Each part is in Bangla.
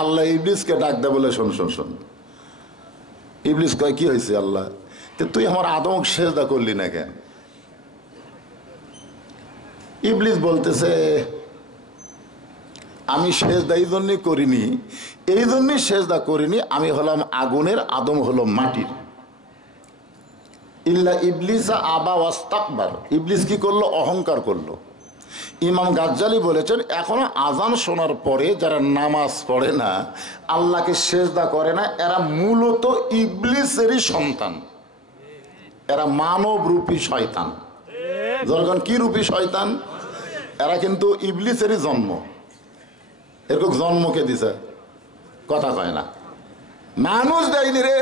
আল্লাহ ইবলিসকে ডাক দেয় বলে, শোন শোন শোন। ইবলিস কয়, কি হয়েছে আল্লাহ? তুই আমার আদমকে সেজদা করলি না কেন? ইবলিস বলতেছে, আমি সেজদা এই জন্যই সেজদা করিনি, আমি হলাম আগুনের, আদম হলো মাটির। ইল্লা ইবলিসা আবা ওয়াস্তাকবার, ইবলিস কি করলো? অহংকার করলো। ইমাম গাজ্জালি বলেছেন, এখনো আজান শোনার পরে যারা নামাজ পড়ে না, আল্লাহকে সেজদা করে না, এরা মূলত ইবলিসেরই সন্তান, এরা মানব রূপী শয়তান। যখন কি রূপী শয়তান? এরা কিন্তু ইবলিসেরই জন্ম। এরকম জন্মকে দিছে, কথা কয় না, মানুষ দেয়নি রে,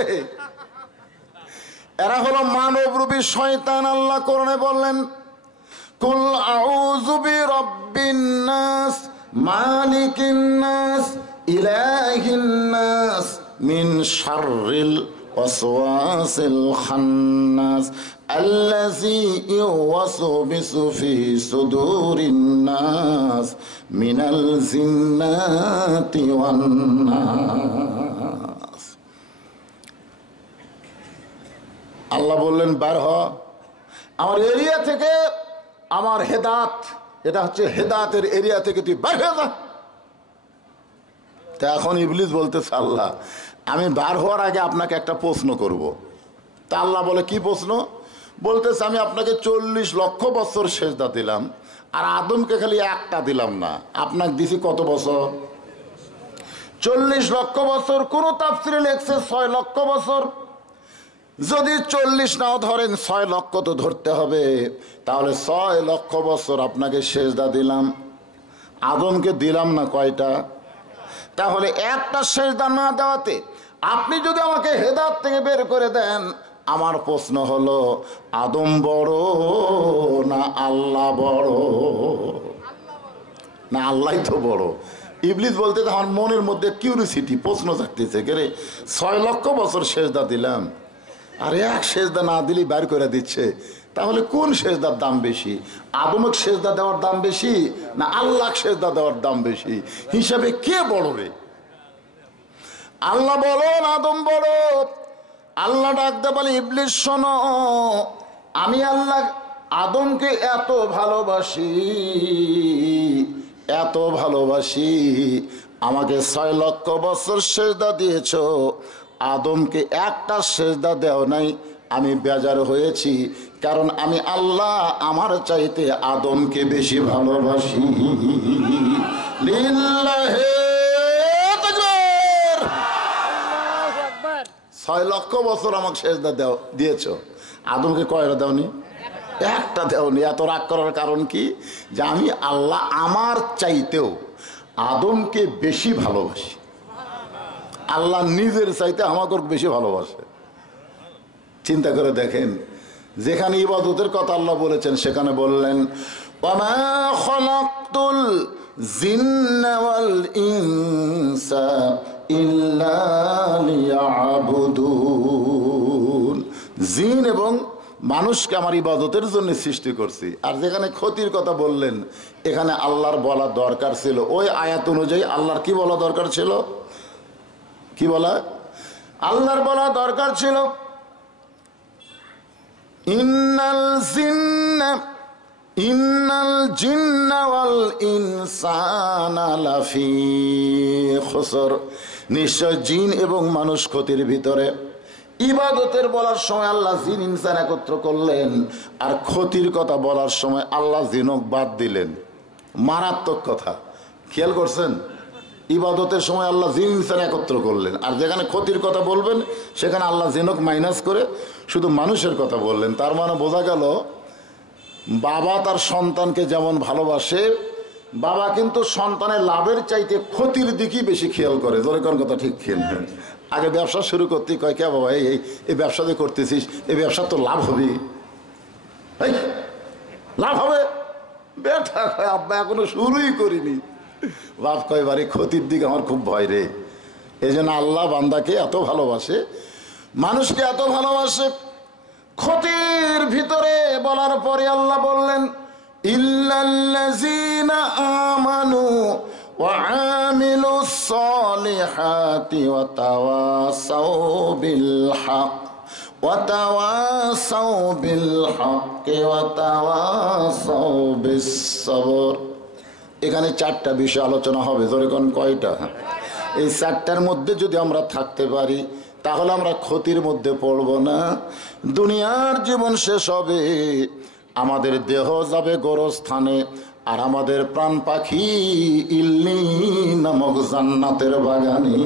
এরা হলো মানব রূপী শয়তান। আল্লাহ কোরআনে বললেন, কুল আউযু বিরাব্বিন নাস মালিকিন নাস ইলাহিন নাস মিন শাররিল ওয়াসওয়াসিল খান্নাস আল্লাযী ইউওয়াসবিসু ফি সুদুরিন নাস মিনাল জিন্নাতি ওয়ান নাস। আল্লাহ বললেন, বার হ আমার এরিয়া থেকে, আমার হেদাত, এটা হচ্ছে হেদাতের এরিয়া থেকে তুই বার হয়ে যা। তা এখন ইবলিস বলতেছে, আল্লাহ আমি বার হওয়ার আগে আপনাকে একটা প্রশ্ন করব। তা আল্লাহ বলে, কি প্রশ্ন? বলতেছে, আমি আপনাকে 40 লক্ষ বছর সেজদা দিলাম, আর আদমকে খালি একটা দিলাম না, আপনাকে দিছি কত বছর? 40 লক্ষ বছর। কোন তাফসিরে লেখছে 6 লক্ষ বছর। যদি 40 নাও ধরেন, 6 লক্ষ তো ধরতে হবে, তাহলে 6 লক্ষ বছর আপনাকে সেজদা দিলাম, আদমকে দিলাম না কয়টা? তাহলে একটা সেজদা না দেওয়াতে আপনি যদি আমাকে হেদাত থেকে বের করে দেন, আমার প্রশ্ন হলো, আদম বড় না আল্লাহ বড়? না আল্লাহ তো বড়। ইবলিস বলতে, আমার মনের মধ্যে কিউরিসিটি, প্রশ্ন থাকতেছে, রে 6 লক্ষ বছর সেজদা দিলাম, আর এক সেজদা না দিলেই বাইর করে দিচ্ছে, তাহলে কোন সেজদার দাম বেশি? আদমকে সেজদা দেওয়ার দাম বেশি না আল্লাহ সেজদা দেওয়ার দাম বেশি? হিসাবে কে বড় রে? আল্লাহ বড় না আদম বড়? আল্লাহ ডাকতে বলে, ইবলিস শোনো, আমি আল্লাহ আদমকে এত ভালোবাসি, আমাকে 6 লক্ষ বছর সেজদা দিয়েছ, আদমকে একটা সেজদা দেও নাই, আমি বেজার হয়েছি, কারণ আমি আল্লাহ আমার চাইতে আদমকে বেশি ভালোবাসি। লিল্লাহি তাকবীর। 6 লক্ষ বছর আমাকে সেজদা দিয়েছ, আদমকে কয়টা দেওনি? একটা দেওনি। এত রাগ করার কারণ কি? যে আমি আল্লাহ আমার চাইতেও আদমকে বেশি ভালোবাসি, আল্লাহ নিজের চাইতে আমাকে বেশি ভালোবাসে। চিন্তা করে দেখেন, যেখানে ইবাদতের কথা আল্লাহ বলেছেন, সেখানে বললেন, ওয়ামা খালাকতুল জিন্না ওয়াল ইনসা ইল্লা লিয়াবুদুন, জিন এবং মানুষকে আমার ইবাদতের জন্য সৃষ্টি করছি। আর যেখানে ক্ষতির কথা বললেন, এখানে আল্লাহর বলা দরকার ছিল, ওই আয়াত অনুযায়ী আল্লাহর কি বলা দরকার ছিল? কি বলা? আল্লাহর বলা দরকার ছিল, ইন্নাল জিন্না ওয়াল ইনসানা লাফি খুসর, নিশ্চয় জিন এবং মানুষ ক্ষতির ভিতরে। ইবাদতের বলার সময় আল্লাহ জিন ইনসান একত্র করলেন, আর ক্ষতির কথা বলার সময় আল্লাহ জিনক বাদ দিলেন। মারাত্মক কথা, খেয়াল করছেন? ইবাদতের সময় আল্লাহ জিন ইনসান একত্র করলেন, আর যেখানে ক্ষতির কথা বলবেন সেখানে আল্লাহ জিনক মাইনাস করে শুধু মানুষের কথা বললেন। তার মানে বোঝা গেল, বাবা তার সন্তানকে যেমন ভালোবাসে, বাবা কিন্তু সন্তানের লাভের চাইতে ক্ষতির দিকেই বেশি খেয়াল করে। জোরে কোন কথা ঠিক খেয়াল? আগে ব্যবসা শুরু করতে কয়, কে বাবা এই ব্যবসা যে করতেছিস, এই ব্যবসা তো লাভ হবে, লাভ হবে। বেটা কয়, আব্বা এখনো শুরুই করিনি। বাপ কয়, বাড়ি ক্ষতির দিকে আমার খুব ভয় রে। এই জন্য আল্লাহ বান্দাকে এত ভালোবাসে, মানুষকে এত ভালোবাসে। ক্ষতির ভিতরে বলার পরে আল্লাহ বললেন, ইল্লাল্লাযীনা আমানু ওয়া আমিলুস সালিহাতি ওয়া তাওয়াসাউ বিল হক ওয়া তাওয়াসাউ বিল হক ওয়া তাওয়াসাউ বিস সবর। এখানে 4টা বিষয় আলোচনা হবে। ধরে কোন কয়টা? এই 4টার মধ্যে যদি আমরা থাকতে পারি তাহলে আমরা ক্ষতির মধ্যে পড়ব না। দুনিয়ার জীবন শেষ হবে, আমাদের দেহ যাবে গোরস্থানে, আর আমাদের প্রাণ পাখি ইল্লিন নামক জান্নাতের বাগানে।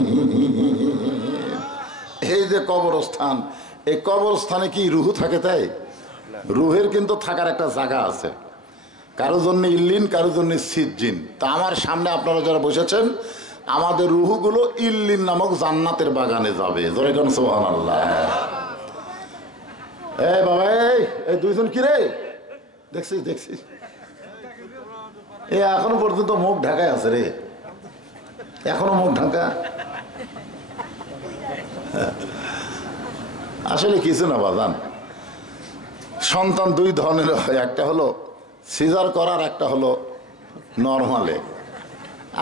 এই যে কবরস্থান, এই কবরস্থানে কি রুহু থাকে? তাই রুহের কিন্তু থাকার একটা জায়গা আছে, কারোর জন্য ইল্লিন, কারোর জন্য সিজ্জিন। তা আমার সামনে আপনারা যারা বসেছেন, আমাদের রুহুগুলো ইল্লিন নামক জান্নাতের বাগানে যাবে। জোরে কোন সুবহানাল্লাহ। এই বাবা, এই দুইজন কি রে? দেখছিস দেখছিস, এ এখনো পর্যন্ত মুখ ঢাকায় আছে রে, এখনো মুখ ঢাকা। আসলে কিছু না বাজান, সন্তান 2 ধরনের হয়, একটা হলো সিজার করার, একটা হলো নর্মালে।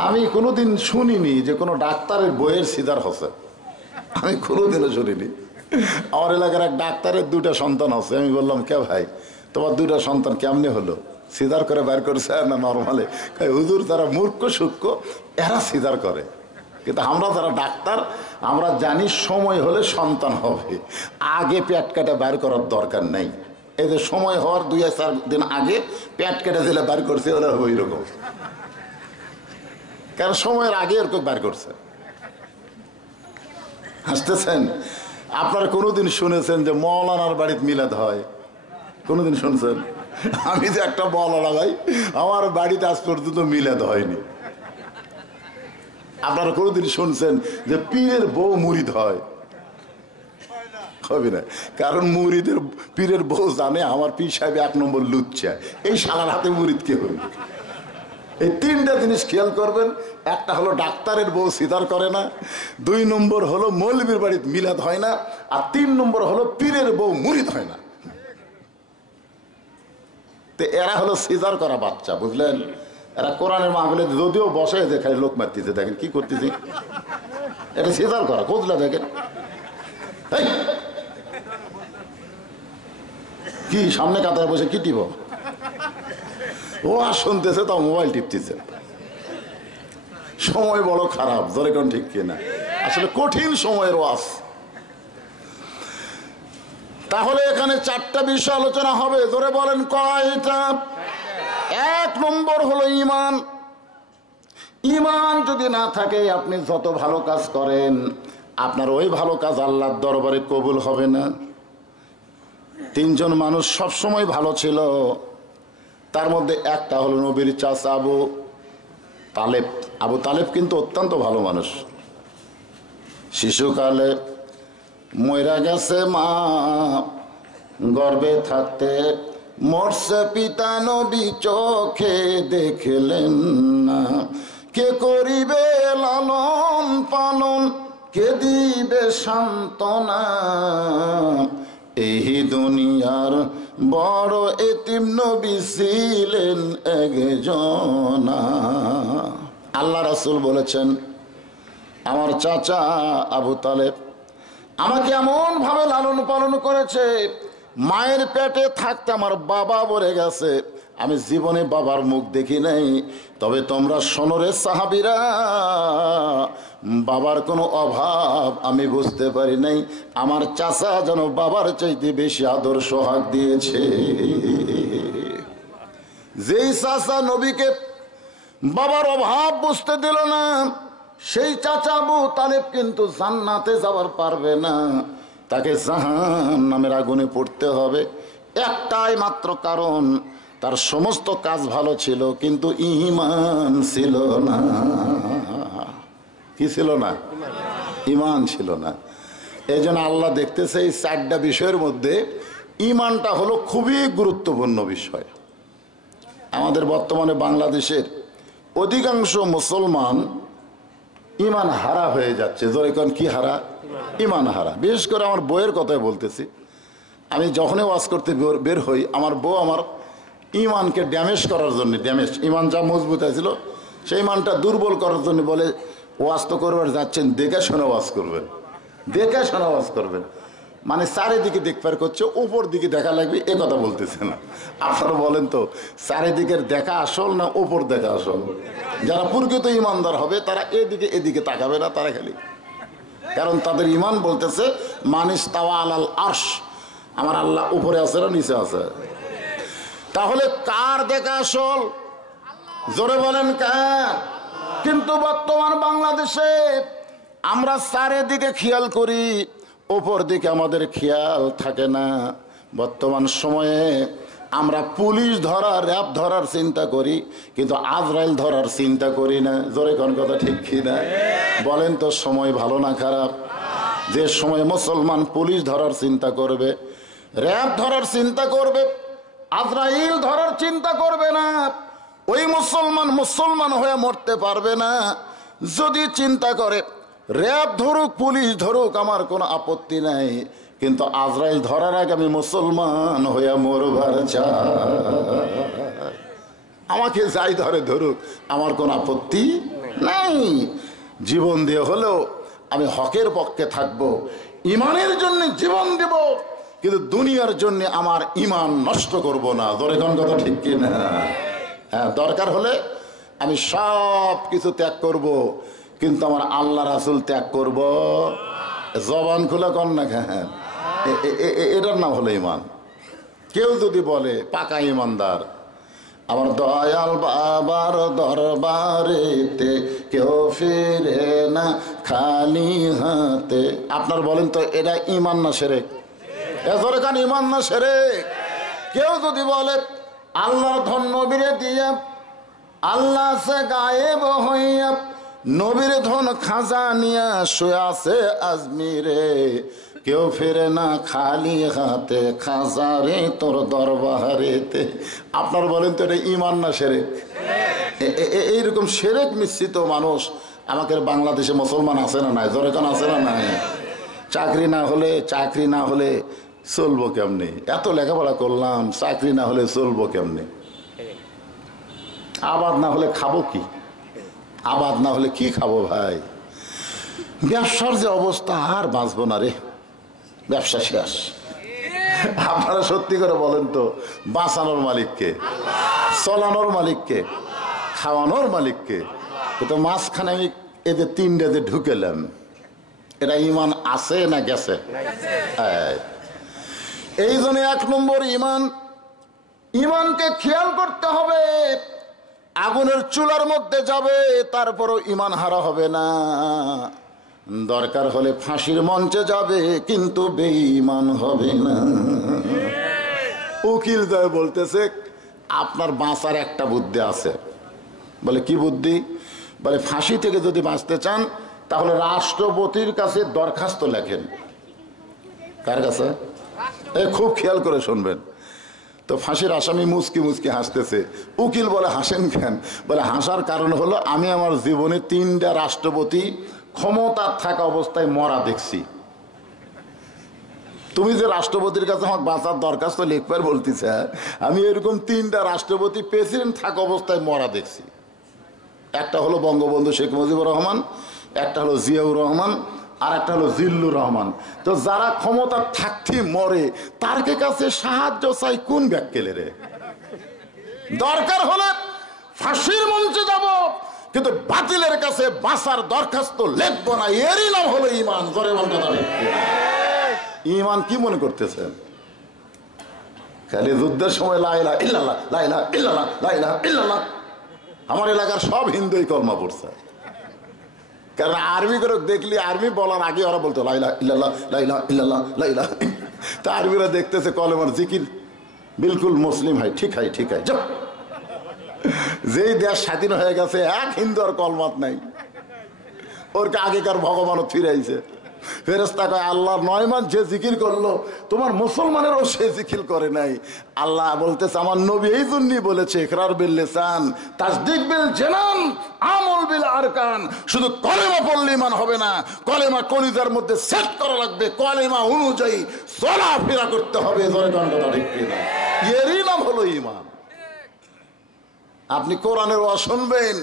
আমি কোনোদিন শুনিনি যে কোনো ডাক্তারের বইয়ের সিজার হচ্ছে, আমি কোনোদিনও শুনিনি। আমার এলাকার এক ডাক্তারের 2টা সন্তান আছে। আমি বললাম, কে ভাই তোমার 2টা সন্তান কেমনে হলো? সিজার করে বের করেছে না নর্মালে? হুজুর, তারা মূর্খ সূক্ষ্ম, এরা সিজার করে। কিন্তু আমরা যারা ডাক্তার, আমরা জানি সময় হলে সন্তান হবে, আগে পেট কাটা বের করার দরকার নেই। এই যে সময় হওয়ার 2-4 দিন আগে পেট কেটে দিলে বের করছে, ওরা ওই রকম, কারণ সময়ের আগে এরকম বের করছে। হাসতেছেন? আপনারা কোনোদিন শুনেছেন যে মৌলানার বাড়িতে মিলাদ হয়? কোনোদিন শুনছেন? আমি যে একটা মৌলানা ভাই, আমার বাড়িতে আজ পর্যন্ত মিলাদ হয়নি। আপনারা কোনোদিন শুনছেন যে পীরের বউ মুরিদ হয়? হবে না, কারণ মুরিদের পীরের বউ জানে আমার পীর সাহেব 1 নম্বর লুচ্চা, এই শালার হাতে মুরিদ কে হবে? এই 3টা জিনিস খেয়াল করবেন। একটা হলো ডাক্তারের বউ সিজার করে না, 2 নম্বর হলো মৌলবীর বাড়িতে মিলাদ হয় না, আর 3 নম্বর হলো পীরের বউ মুরিদ হয় না। তো এরা হলো সিজার করা বাচ্চা, বুঝলেন? এরা কোরআনের মাহফিলে যদিও বসে যে খালি লোক মারতেছে, দেখেন কি করতেছে, এটা সিজার করা, বুঝলা? দেখেন কি সামনে কাতারে বসে কি টিপ, ও আর শুনতেছে, তাও মোবাইল টিপতেছে। সময় বড় খারাপ, ধরে কোন ঠিক কিনা? আসলে কঠিন সময়ের ওয়াজ। তাহলে এখানে 4টা বিষয় আলোচনা হবে। ধরে বলেন কয়টা? 1 নম্বর হলো ঈমান। ঈমান যদি না থাকে, আপনি যত ভালো কাজ করেন, আপনার ওই ভালো কাজ আল্লাহর দরবারে কবুল হবে না। 3 জন মানুষ সবসময় ভালো ছিল, তার মধ্যে একটা হলো নবীর চাচা আবু তালেব। আবু তালেব কিন্তু অত্যন্ত ভালো মানুষ। শিশুকালে মইরা গেছে মা, গর্ভে থাকতে মরছে পিতা, নবী চোখে দেখলেন না। কে করিবে লালন পালন, কে দিবে সান্ত্বনা, এই দুনিয়ার বড় এতিম নবী ছিলেন একজনা। আল্লাহ রাসূল বলেছেন, আমার চাচা আবু তালেব আমাকে এমন ভাবে লালন পালন করেছে, মায়ের পেটে থাকতে আমার বাবা মরে গেছে, আমি জীবনে বাবার মুখ দেখি নাই। তবে তোমরা শোনো রে সাহাবীরা, বাবার কোনো অভাব আমি বুঝতে পারি নাই। আমার চাচা যেন বাবার চাইতে বেশি আদর সোহাগ দিয়েছে। যেই চাচা নবীকে বাবার অভাব বুঝতে দিল না, সেই চাচা আবু তালেব কিন্তু জান্নাতে যাওয়ার পারবে না, তাকে জাহান্নামের আগুনে পড়তে হবে। একটাই মাত্র কারণ, তার সমস্ত কাজ ভালো ছিল কিন্তু ঈমান ছিল না। কি ছিল না? ঈমান ছিল না। এই জন্য আল্লাহ দেখতেছে এই 4টা বিষয়ের মধ্যে ঈমানটা হলো খুবই গুরুত্বপূর্ণ বিষয়। আমাদের বর্তমানে বাংলাদেশের অধিকাংশ মুসলমান ঈমান হারা হয়ে যাচ্ছে। যখন কি হারা? ঈমান হারা। বিশেষ করে আমার বউয়ের কথাই বলতেছি। আমি যখনই ওয়াজ করতে বের হই, আমার বউ আমার ঈমানকে ড্যামেজ করার জন্য, ঈমান যা মজবুত হয়েছিল সেই ঈমানটা দুর্বল করার জন্য বলে, ওয়াজ তো করবার যাচ্ছেন, দেখে শোনা ওয়াজ করবেন, দেখে শোনা ওয়াজ করবেন। মানে চারিদিকে দেখবার করছে, উপর দিকে দেখা লাগবে এ কথা বলতেছে না। আপনারা বলেন তো, চারিদিকের দেখা আসল না উপর দেখা আসল? যারা প্রকৃত ইমানদার হবে তারা এদিকে এদিকে তাকাবে না, তারা খালি, কারণ তাদের ইমান বলতেছে মানিস তাওয়া আলাল আরশ, আমার আল্লাহ উপরে আছে না নিচে আছে। তাহলে কার দেখা আসল? জোরে বলেন কার? কিন্তু বর্তমান বাংলাদেশে আমরা চারিদিকে খেয়াল করি, উপর দিকে আমাদের খেয়াল থাকে না। বর্তমান সময়ে আমরা পুলিশ ধরা, র্যাব ধরার চিন্তা করি, কিন্তু আজরাইল ধরার চিন্তা করি না। জোরে কোন কথা ঠিক কি না? বলেন তো, সময় ভালো না খারাপ? যে সময় মুসলমান পুলিশ ধরার চিন্তা করবে, র্যাব ধরার চিন্তা করবে, আজরাইল ধরার চিন্তা করবে না, ওই মুসলমান হয়ে মরতে পারবে না। যদি চিন্তা করে র্যাব ধরুক পুলিশ ধরুক আমার কোনো আপত্তি নাই, কিন্তু আজরাইল ধরার আগে আমি মুসলমান হয়ে মরবার চাই। আমাকে যাই ধরে ধরুক, আমার কোনো আপত্তি নাই। জীবন দিয়ে হলেও আমি হকের পক্ষে থাকবো, ইমানের জন্য জীবন দেব, কিন্তু দুনিয়ার জন্য আমার ইমান নষ্ট করব না। ধরে কোন কথা ঠিক কিনা? হ্যাঁ, দরকার হলে আমি সব কিছু ত্যাগ করব, কিন্তু আমার আল্লাহ রাসূল ত্যাগ করব। জবান খুলে কন না, হ্যাঁ, এটার নাম হলো ইমান। কেউ যদি বলে পাকা ইমানদার, আমার দয়াল বাবার দরবারেতে কেউ ফিরে না খালি হাতে, আপনার বলেন তো এটা ইমান না শিরক? এজরে কান ইমান না শিরক? কেউ যদি বলে আল্লাহর ধন নবীরে দিয়া, আল্লাহ সে গায়েব হইয়া, নবীর ধন খাজা নিয়া শুয়ে আছে আজমিরে, কেউ ফিরে না খালি হাতে খাজারে তোর দরবারেতে, আপনার বলেন তো এটা ইমান না শিরক? এইরকম শিরক মিশ্রিত মানুষ আমাদের বাংলাদেশে মুসলমান আছে না নাই? জোরে কান আছে না নাই? চাকরি না হলে চলবো কেমনে? এত লেখাপড়া করলাম, চাকরি না হলে চলবো কেমনে? আবাদ না হলে খাবো কি? আবাদ না হলে কি খাবো ভাই? ব্যবসার যে অবস্থা, আর বাঁচবো না রে, ব্যবসা শেষ। আপনারা সত্যি করে বলেন তো, বাঁচানোর মালিককে, চলানোর মালিককে, খাওয়ানোর মালিককে? কিন্তু মাঝখানে আমি এদের তিনটে যে ঢুকেলাম, এটা ইমান আছে না গেছে? এই জন্য 1 নম্বর ইমানকে খেয়াল করতে হবে। আগুনের চুলার মধ্যে যাবে, তারপরও ইমান হারা হবে না। দরকার হলে ফাঁসির মঞ্চে যাবে, কিন্তু বেঈমান হবে না। উকিল যায় বলতেছে আপনার বাঁচার একটা বুদ্ধি আছে। বলে কি বুদ্ধি? বলে ফাঁসি থেকে যদি বাঁচতে চান তাহলে রাষ্ট্রপতির কাছে দরখাস্ত লেখেন। কার কাছে? খুব খেয়াল করে শুনবেন তো। ফাঁসির আসামি মুচকি মুচকি হাসতেছে। উকিল বলে হাসেন কেন? বলে হাসার কারণ হলো আমি আমার জীবনে 3টা রাষ্ট্রপতি ক্ষমতার থাকা অবস্থায় মরা দেখছি। তুমি যে রাষ্ট্রপতির কাছে আমার বাঁচার দরখাস্ত লিখবার বলতেছে, আমি এরকম 3টা রাষ্ট্রপতি প্রেসিডেন্ট থাকা অবস্থায় মরা দেখছি। একটা হলো বঙ্গবন্ধু শেখ মুজিবুর রহমান, একটা হলো জিয়াউর রহমান, আর একটা হলো জিল্লুর রহমান। তো যারা ক্ষমতা থাকতে মরে তার কাছে সাহায্য চাই কোন ব্যাককেলে রে? দরকার হলে ফাঁসির মঞ্চে যাব, কিন্তু বাতিলের কাছে বাঁচার দরখাস্ত লিখবো না। এরই নাম হলো ইমান। ইমান কি মনে করতেছেন? খালি যুদ্ধের সময় লা ইলাহা ইল্লাল্লাহ, লা ইলাহা ইল্লাল্লাহ, লা ইলাহা ইল্লাল্লাহ। আমার এলাকার সব হিন্দুই কলমা পড়ছে, কারণ আরবি করে দেখলি আরবি বলার আগে ওরা বলতো লা ইলাহা ইল্লাল্লাহ, লা ইলাহা ইল্লাল্লাহ, লা ইলাহা। তা আরবিরা দেখতেছে কলমার জিকির বিলকুল মুসলিম হয়, ঠিক হয়, ঠিক হয়। যেই দেশ স্বাধীন হয়ে গেছে এক হিন্দু আর কলমাত নাই। ওর আগেকার ভগবানও ফিরে আইছে। ফেরেশতা কয় আল্লাহ 9 মাস যে জিকির করলো তোমার মুসলমানেরও সে জিকির করে নাই। আল্লাহ বলতেছে আমার নবী এই জন্যই বলেছে ইকরার বিল লিসান তাসদিক বিল জানান আমল বিল আরকান। শুধু কলেমা পড়লে ইমান হবে না, কলেমা কলিজার মধ্যে সেট করা লাগবে, কলেমা অনুযায়ী চলাফেরা করতে হবে। এরই নাম হলো ইমান। আপনি কোরআনের ওয়াজ শুনবেন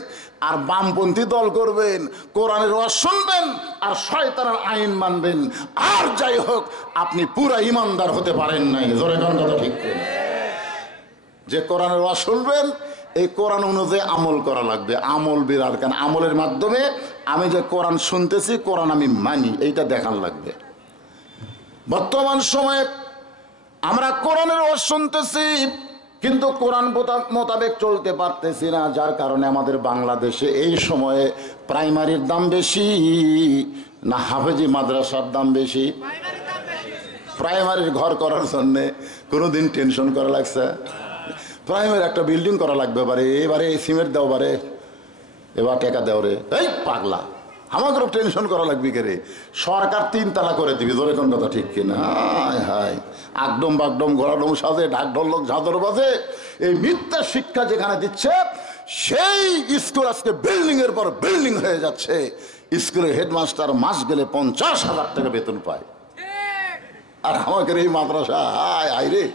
আর বামপন্থী দল করবেন, কোরআনের ওয়াজ শুনবেন আর শয়তানের আইন মানবেন, আর যাই হোক আপনি পুরা ইমানদার হতে পারেন নাই। জোরে কোন কথা ঠিক করে, যে কোরআনের ওয়াজ শুনবেন এই কোরআন অনুযায়ী আমল করা লাগবে। আমল বিরাট, কেন আমলের মাধ্যমে আমি যে কোরআন শুনতেছি কোরআন আমি মানি এইটা দেখান লাগবে। বর্তমান সময়ে আমরা কোরআনের ওয়াজ শুনতেছি কিন্তু কোরআন মোতাবেক চলতে পারতেছি না, যার কারণে আমাদের বাংলাদেশে এই সময়ে প্রাইমারির দাম বেশি না হাফেজি মাদ্রাসার দাম বেশি? প্রাইমারির ঘর করার জন্যে কোনোদিন টেনশন করা লাগছে? প্রাইমারি একটা বিল্ডিং করা লাগবে, এবারে সিমেন্ট দাও, এবার টাকা দেও রে, এই পাগলা আমাকেও টেনশন করা লাগবে কে রে? সরকার 3 তালা করে দিবি। ধরে কোন কথা ঠিক কিনা? হায় হায়, আকডম বাগডম ঘোরাডম সাজে ঢাক ঢোলক ঝাঁদর বাজে, এই মিথ্যা শিক্ষা যেখানে দিচ্ছে সেই স্কুল আজকে বিল্ডিং এর পর বিল্ডিং হয়ে যাচ্ছে। স্কুলের হেডমাস্টার মাস গেলে 50,000 টাকা বেতন পায়, আর আমাকে এই মাদ্রাসা হায় হায় রে,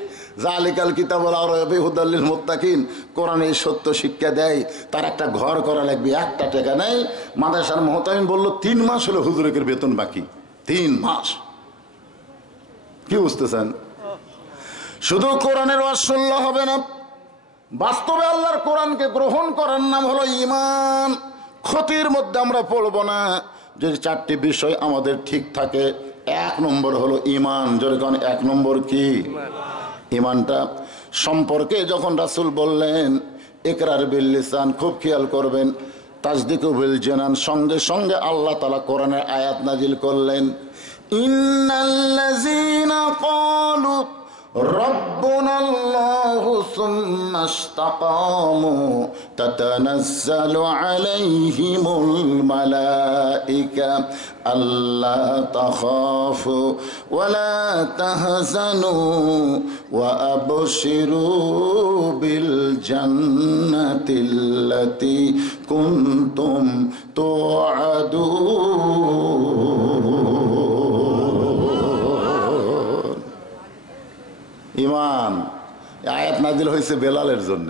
জালিকাল কিতাবুল আরবি হুদাল লিল মুত্তাকিন, কোরআনে সত্য শিক্ষা দেয়, তার একটা ঘর করা লাগবে, একটা টাকা নেই। মাদ্রাসার মুহতামিম বলল 3 মাস হলো হুজুরের বেতন বাকি, 3 মাস। কি বুঝতেছেন? শুধু কোরআনের ওয়াজ শুনলে হবে না, বাস্তবে আল্লাহর কোরআনকে গ্রহণ করার নাম হলো ঈমান। ক্ষতির মধ্যে আমরা পড়বো না যদি 4টি বিষয় আমাদের ঠিক থাকে। 1 নম্বর হলো ঈমান। জোরে কোন 1 নম্বর কি? ঈমানটা সম্পর্কে যখন রাসূল বললেন ইকরার বিল লিসান, খুব খেয়াল করবেন, তাসদিকু বিল জানান, সঙ্গে সঙ্গে আল্লাহ তাআলা কোরআনের আয়াত নাজিল করলেন, ইন্নাল্লাযীনা ক্বালু রাব্বুনাল্লাহু সুম্মা ইসতাকামু তাতানাজ্জালু আলাইহিমুল মালায়েকা আল্লা তাখাফু ওয়া লা তাহজানু ওয়া আবশিরু বিল জান্নাতিল্লাতী কুনতুম তুআদুন। ঈমান আয়াত নাজিল হয়েছে বেলালের জন্য।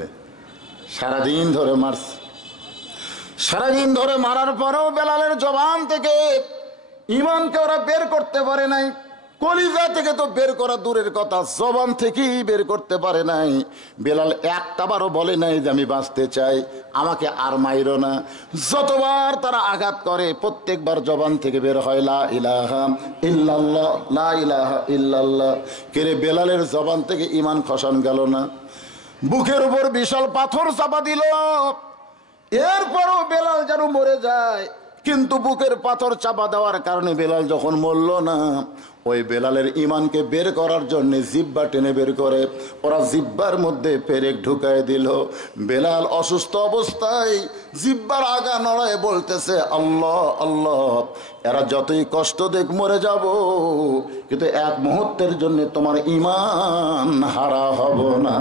সারাদিন ধরে মারছে, সারাদিন ধরে মারার পরেও বেলালের জবান থেকে ঈমানকে ওরা বের করতে পারে নাই। কলিজা থেকে তো বের করা দূরের কথা, জবান থেকেই বের করতে পারে নাই। বেলাল একটাবারও বলে নাই যে আমি বাঁচতে চাই, আমাকে আর মাইরো না। যতবার তারা আঘাত করে প্রত্যেকবার জবান থেকে বের হয় লা ইলাহা ইল্লাল্লাহ, লা ইলাহা ইল্লাল্লাহ। কেরে বেলালের জবান থেকে ঈমান খসান গেল না? বুকের উপর বিশাল পাথর চাপা দিল, এরপরও বেলাল যেন মরে যায়, কিন্তু বুকের পাথর চাপা দেওয়ার কারণে বেলাল যখন মরল না, ওই বেলালের ঈমানকে বের করার জন্য জিহ্বা টেনে বের করে ওরা জিহ্বার মধ্যে পেরেক ঢুকায় দিল। বেলাল অসুস্থ অবস্থায় জিহ্বার আগা নড়ায় বলতেছে আল্লাহ আল্লাহ, এরা যতই কষ্ট দেখ মরে যাব, কিন্তু 1 মুহূর্তের জন্য তোমার ঈমান হারা হব না।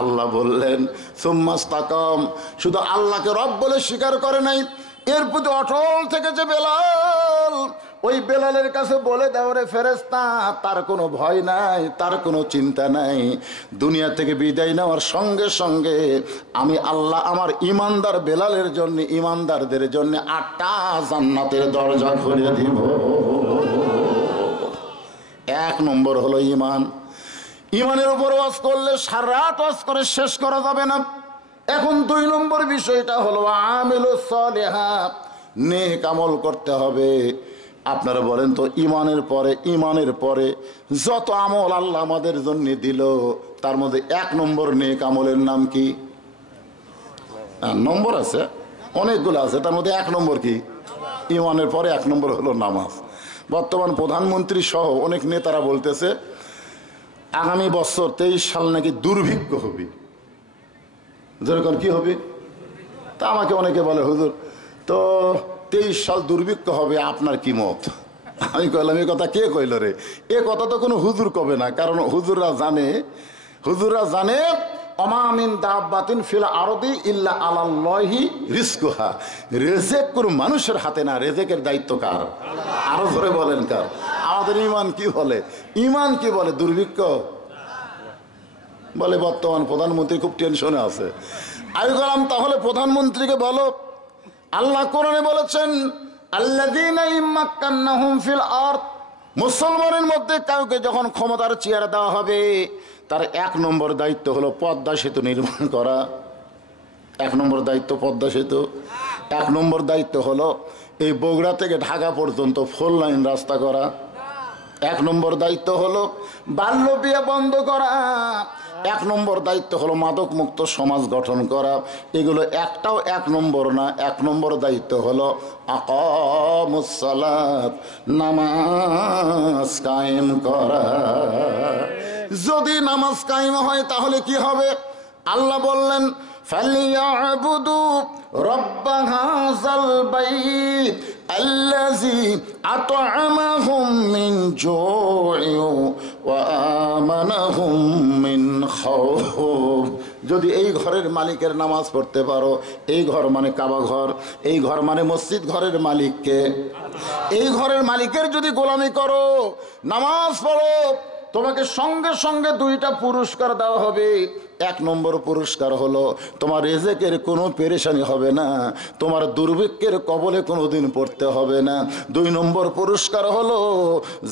আল্লাহ বললেন সুম্মাস্তাকাম, শুধু আল্লাহকে রব বলে স্বীকার করে নাই, এর প্রতি অটল থেকেছে বেলাল। ওই বেলালের কাছে বলে দাও রে ফেরেশতা, তার কোনো ভয় নাই, তার কোনো চিন্তা নাই, দুনিয়া থেকে বিদায় নেওয়ার সঙ্গে সঙ্গে আমি আল্লাহ আমার ইমানদার বেলালের জন্য, ইমানদারদের জন্য 8টা জান্নাতের দরজা খুলে দিব। 1 নম্বর হলো ঈমান। ঈমানের উপর ওয়াজ করলে সারা রাত ওয়াজ করে শেষ করা যাবে না। এখন 2 নম্বর বিষয়টা হলো আমিলুস সালিহাত, নেক আমল করতে হবে। আপনারা বলেন তো ঈমানের পরে যত আমল আল্লাহ আমাদের জন্য দিল, তার মধ্যে 1 নম্বর নেক আমলের নাম কি? নম্বর আছে, অনেকগুলো আছে, তার মধ্যে 1 নম্বর কি? ঈমানের পরে 1 নম্বর হলো নামাজ। বর্তমান প্রধানমন্ত্রী সহ অনেক নেতারা বলতেছে আগামী বছর 23 সাল নাকি দুর্ভিক্ষ হবে। যেরকম কি হবে? তা আমাকে অনেকে বলে হুজুর তো 23 সাল দুর্ভিক্ষ হবে, আপনার কি মত? আমি কইলাম এই কথা কে কইল রে? এ কথা তো কোনো হুজুর কবে না, কারণ হুজুররা জানে ওমা মিন দাব্বাতিন ফিল আরদি ইল্লা আলাল্লাহি রিজকুহা, রেজেক কোন মানুষের হাতে না, রেজেকের দায়িত্ব কার? আরো ধরে বলেন কার? আমাদের ঈমান কি বলে? ঈমান কি বলে? দুর্ভিক্ষ? বলে বর্তমান প্রধানমন্ত্রী খুব টেনশনে আছে। আমি বললাম তাহলে প্রধানমন্ত্রীকে বলো, আল্লাহ কোরআনে বলেছেন আল্লাযীনা ইম্মাক্কান্নাহুম ফিল আরদ, মুসলমানের মধ্যে কাউকে যখন ক্ষমতার চেয়ার দেওয়া হবে তার 1 নম্বর দায়িত্ব হলো পদ্মা সেতু নির্মাণ করা। 1 নম্বর দায়িত্ব পদ্মা সেতু। 1 নম্বর দায়িত্ব হলো এই বগুড়া থেকে ঢাকা পর্যন্ত 4 লাইন রাস্তা করা। 1 নম্বর দায়িত্ব হলো বাল্য বিয়ে বন্ধ করা। 1 নম্বর দায়িত্ব হলো মাদক মুক্ত সমাজ গঠন করা। এগুলো একটাও 1 নম্বর না। 1 নম্বর দায়িত্ব হলো আকামুস সালাত, নামাজ কায়েম করা। যদি নামাজ কায়েম হয় তাহলে কি হবে? আল্লাহ বললেন ফালিয়াবুদু রব্ব হাযাল বাইত আল্লাযী আত'আমাহুম মিন জু'ইন ওয়া আমানাহুম মিন খাউফ। যদি এই ঘরের মালিকের নামাজ পড়তে পারো, এই ঘর মানে কাবা ঘর, এই ঘর মানে মসজিদ, ঘরের মালিককে, এই ঘরের মালিকের যদি গোলামি করো, নামাজ পড়ো, তোমাকে সঙ্গে সঙ্গে 2টা পুরস্কার দেওয়া হবে। 1 নম্বর পুরস্কার হলো তোমার রিজিকের কোনো পেরেশানি হবে না, তোমার দুর্ভিক্ষের কবলে কোনোদিন পড়তে হবে না। 2 নম্বর পুরস্কার হলো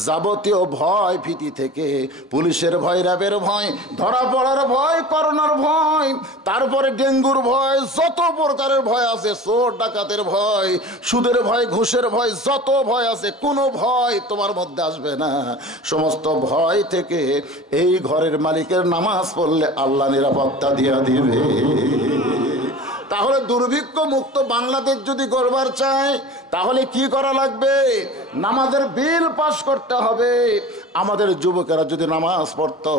যাবতীয় ভয় ভীতি থেকে, পুলিশের ভয়, র্যাবের ভয়, ধরা পড়ার ভয়, করোনার ভয়, তারপরে ডেঙ্গুর ভয়, যত প্রকারের ভয় আছে, চোর ডাকাতের ভয়, সুদের ভয়, ঘুষের ভয়, যত ভয় আছে, কোনো ভয় তোমার মধ্যে আসবে না। সমস্ত ভয় থেকে এই ঘরের মালিকের নামাজ পড়লে আল্লাহ নিরাপত্তা দিয়া দিবে। তাহলে দুর্ভিক্ষ মুক্ত বাংলাদেশ যদি গড়বার চায় তাহলে কি করা লাগবে? নামাজের বিল পাস করতে হবে। আমাদের যুবকেরা যদি নামাজ পড়তো,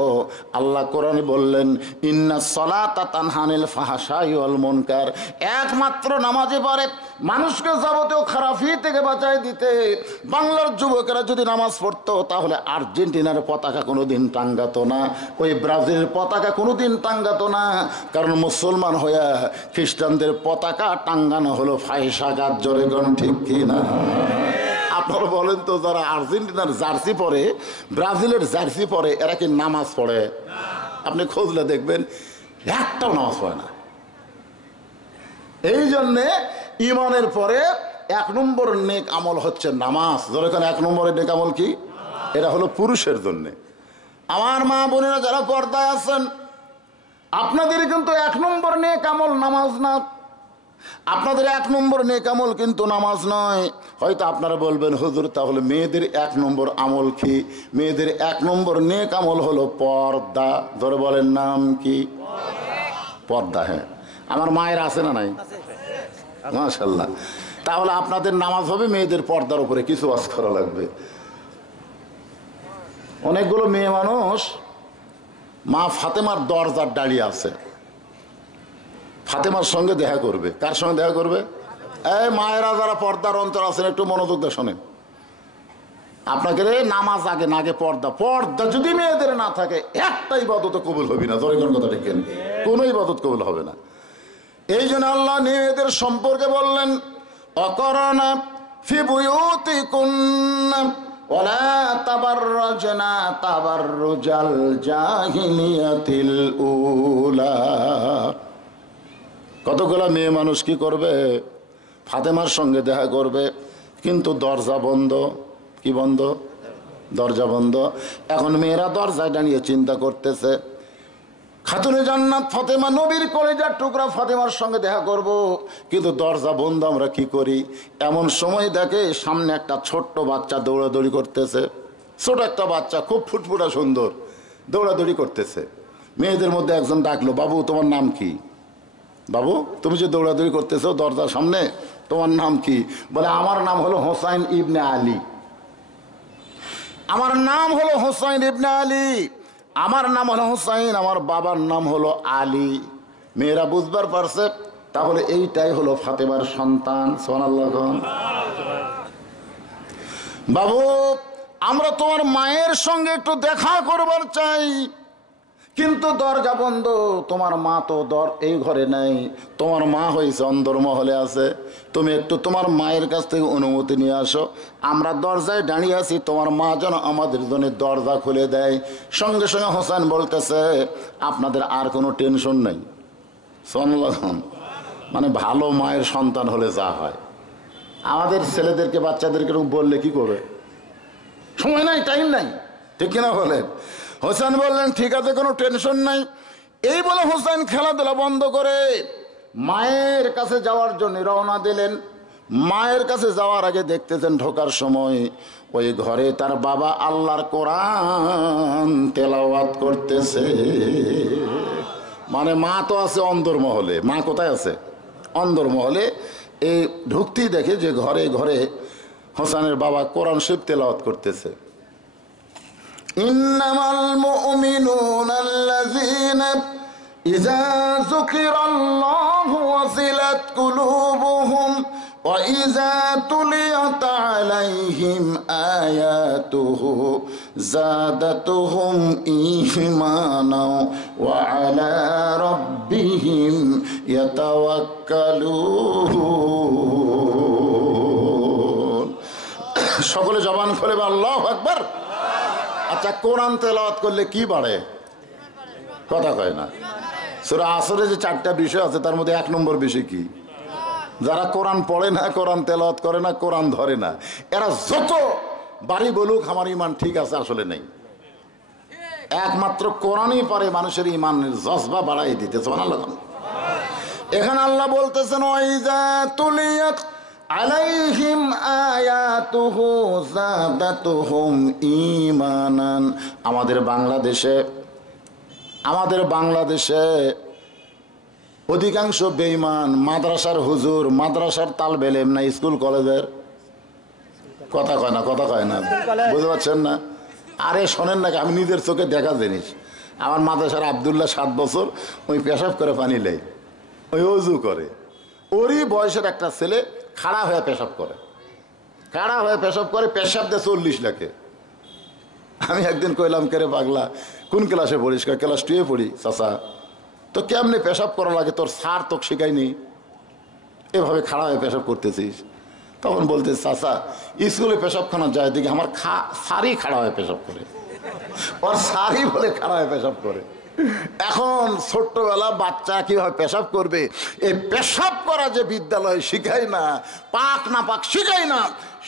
আল্লাহ কোরআনে বললেন ইন্নাস সালাতা তানহা আনিল ফাহশাই ওয়াল মুনকার, একমাত্র নামাজে পারে মানুষকে যাবতীয় খারাপি থেকে বাঁচায় দিতে। বাংলার যুবকেরা যদি নামাজ পড়তো তাহলে আর্জেন্টিনার পতাকা কোনোদিন টাঙ্গাতো না, ওই ব্রাজিলের পতাকা কোনোদিন টাঙ্গাতো না। কারণ মুসলমান হইয়া খ্রিস্টানদের পতাকা টাঙ্গানো হলো ফাহিশাগার। জোরে গণ ঠিক কিনা? আপনারা বলেন তো, যারা আর্জেন্টিনার জার্সি পরে, ব্রাজিলের জার্সি পরে, এরা কি নামাজ পড়ে? আপনি খোঁজলে দেখবেন একটাও নামাজ পড়ে না। এই জন্যে ইমানের পরে 1 নম্বর নেক আমল হচ্ছে নামাজ। যখন 1 নম্বরের নেক আমল কি? এটা হলো পুরুষের জন্য। আমার মা বোনেরা যারা পর্দায় আছেন, আপনাদের কিন্তু 1 নম্বর নেক আমল নামাজ না। আপনাদের 1 নম্বর নেক আমল কিন্তু নামাজ নয়। হয়তো আপনারা বলবেন হুজুর তাহলে মেয়েদের 1 নম্বর আমল কি? মেয়েদের 1 নম্বর নেক আমল হলো পর্দা। ধরে বলেন নাম কি? পর্দা। হ্যাঁ, আমার মায়ের আছে না নাই? মাশাআল্লাহ। তাহলে আপনাদের নামাজ হবে মেয়েদের পর্দার উপরে। কিছু ওয়াজ করা লাগবে। অনেকগুলো মেয়ে মানুষ মা ফাতেমার দরজার দাঁড়িয়ে আছে, ফাতেমার সঙ্গে দেখা করবে। কার সঙ্গে দেখা করবে? এই মায়েরা যারা পর্দার অন্তর আছেন একটু মনোযোগ দিয়ে শোনেন। আপনাকে নামাজ আগে না, আগে পর্দা। পর্দা যদি মেয়েদের না থাকে একটা ইবাদত কবুল হবে না। জরিগণ কথা ঠিক কেন? কোনো ইবাদত কবুল হবে না। এই জন্য আল্লাহ মেয়েদের সম্পর্কে বললেন অকরনা ফি বুয়ুতিকুন্না ওয়ালা তাবাররাজনা তাবাররুজাল জাহিলিয়াতিল উলা। কতগুলো মেয়ে মানুষ কি করবে? ফাতেমার সঙ্গে দেখা করবে, কিন্তু দরজা বন্ধ। কি বন্ধ? দরজা বন্ধ। এখন মেয়েরা দরজায় দাঁড়িয়ে চিন্তা করতেছে, খাতুনে জান্নাত ফাতেমা, নবীর কলেজার টুকরা ফাতেমার সঙ্গে দেখা করব, কিন্তু দরজা বন্ধ, আমরা কি করি? এমন সময় দেখে সামনে একটা ছোট্ট বাচ্চা দৌড়াদৌড়ি করতেছে। ছোট একটা বাচ্চা, খুব ফুটফুটা সুন্দর, দৌড়াদৌড়ি করতেছে। মেয়েদের মধ্যে একজন ডাকলো, বাবু তোমার নাম কি? বাবু তুমি যে দৌড়াদৌড়ি করতেছো দরজার সামনে, তোমার নাম কি? বলে আমার নাম হলো হোসাইন ইবনে আলী। আমার নাম হলো হোসাইন ইবনে আলী। আমার নাম হলো হোসাইন, আমার বাবার নাম হলো আলী। মেয়েরা বুঝবার পারছে, তাহলে এইটাই হলো ফাতেমার সন্তান। সুবহানাল্লাহ। বাবু আমরা তোমার মায়ের সঙ্গে একটু দেখা করবার চাই, কিন্তু দরজা বন্ধ, তোমার মা তো এই ঘরে নাই, তোমার মা হয়েছে অন্দরমহলে আছে, তুমি একটু তোমার মায়ের কাছ থেকে অনুমতি নিয়ে আসো, আমরা দরজায় দাঁড়িয়ে আছি, তোমার মা যেন আমাদের জন্য দরজা খুলে দেয়। সঙ্গে সঙ্গে হোসেন বলতেছে, আপনাদের আর কোনো টেনশন নেই। মানে ভালো মায়ের সন্তান হলে যা হয়, আমাদের ছেলেদেরকে বাচ্চাদেরকে বললে কি করবে, সময় নাই, টাইম নাই, ঠিক কিনা বলেন? হোসেন বললেন ঠিক আছে, কোনো টেনশন নাই। এই বলে হোসেন খেলাধুলা বন্ধ করে মায়ের কাছে যাওয়ার জন্য রওনা দিলেন। মায়ের কাছে যাওয়ার আগে দেখতেছেন ঢোকার সময় ওই ঘরে তার বাবা আল্লাহর কোরআন তেলাওয়াত করতেছে। মানে মা তো আছে অন্দরমহলে, মা কোথায় আছে? অন্দরমহলে। এই ঢুকতেই দেখে যে ঘরে ঘরে হোসেনের বাবা কোরআন শরীফ তেলাওয়াত করতেছে। ইন্নামাল মুমিনুনা আল্লাযীনা ইযা যুকিরাল্লাহু ওয়াজিলাত কুলুবুহুম ওয়া ইযা তুলিয়াত আলাইহিম আয়াতুহু যাদাতুহুম ঈমানাও ওয়া আলা রাব্বিহিম ইয়াতাওয়াক্কালুন। সকলে জবান খুলে বলেন আল্লাহু আকবার। আচ্ছা, কোরআন তেলাওয়াত করলে কি বাড়ে? কথা কয় না। সূরা আসরে যে 4টা বিষয় আছে তার মধ্যে 1 নম্বর বিষয় কি? যারা কোরআন পড়ে না, কোরআন তেলাওয়াত করে না, কোরআন ধরে না, এরা যত বাড়ি বলুক আমার ইমান ঠিক আছে, আসলে নেই। একমাত্র কোরআনই পারে মানুষের ইমানের জজবা বাড়াই দিতে। সুবহানাল্লাহ। এখানে আল্লাহ বলতেছেন ওয়াইজা তুলিয়াত আলাইহিম আয়াতুহু যাদাতুহুম ঈমানান। আমাদের বাংলাদেশে অধিকাংশ বেঈমান মাদ্রাসার হুজুর, মাদ্রাসার তালবে ইলম না, স্কুল কলেজের। কথা কয় না, কথা কয় না, বুঝতে পারছেন না? আরে শোনেন নাকি, আমি নিজের চোখে দেখা জিনিস। আমার মাদ্রাসার আব্দুল্লাহ 7 বছর ওই পেশাব করে পানি লেয়, ওই অজু করে। ওরই বয়সের একটা ছেলে খাড়া হয়ে পেশাব করে, পেশাব দিয়ে 40 লাখে। আমি একদিন কইলাম, কে রে পাগলা, কোন ক্লাসে পড়িস? ক্লাস 2-এ পড়ি। চাচা, তো কেমনে পেশাব করা লাগে তোর স্যার তোকে শেখায়নি? এভাবে খাড়া হয়ে পেশাব করতেছিস? তখন বলতে, চাচা স্কুলে পেশাবখানা যায় দেখি আমার স্যারই খাড়া হয়ে পেশাব করে, ওর স্যারই বলে খাড়া হয়ে পেশাব করে। এখন ছোট্টবেলা বাচ্চা কিভাবে পেশাব করবে, এই পেশাব করা যে বিদ্যালয়ে শিখায় না, পাক না পাক শিখায় না,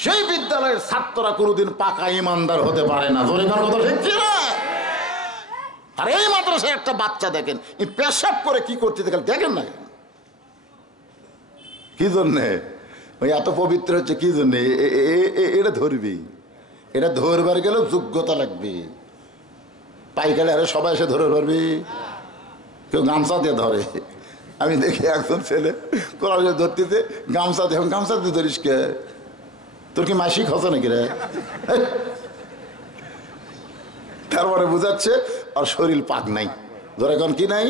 সেই বিদ্যালয়ের ছাত্ররা কোনোদিন পাকা ইমানদার হতে পারে না। জোরে কার কথা ঠিক না? আর এই মাদ্রাসায় একটা বাচ্চা দেখেন এই পেশাব করে কি করতে দেখেন না, কি জন্যে? ওই এত পবিত্র হচ্ছে কি জন্যে? এটা ধরবি, এটা ধরবার গেলেও যোগ্যতা লাগবে। পাইকালে আরে সবাই এসে ধরে ধরবি, কেউ গামছা দিয়ে ধরে। আমি দেখি একজন ছেলে কোরআন ধরতেছে গামছা দিয়ে। গামছা দিয়ে ধরিস কে? তোর কি মাসিক হচ্ছে নাকি রে? তারপরে বুঝাচ্ছে আর শরীর পাক নাই। ধরে এখন কি নাই?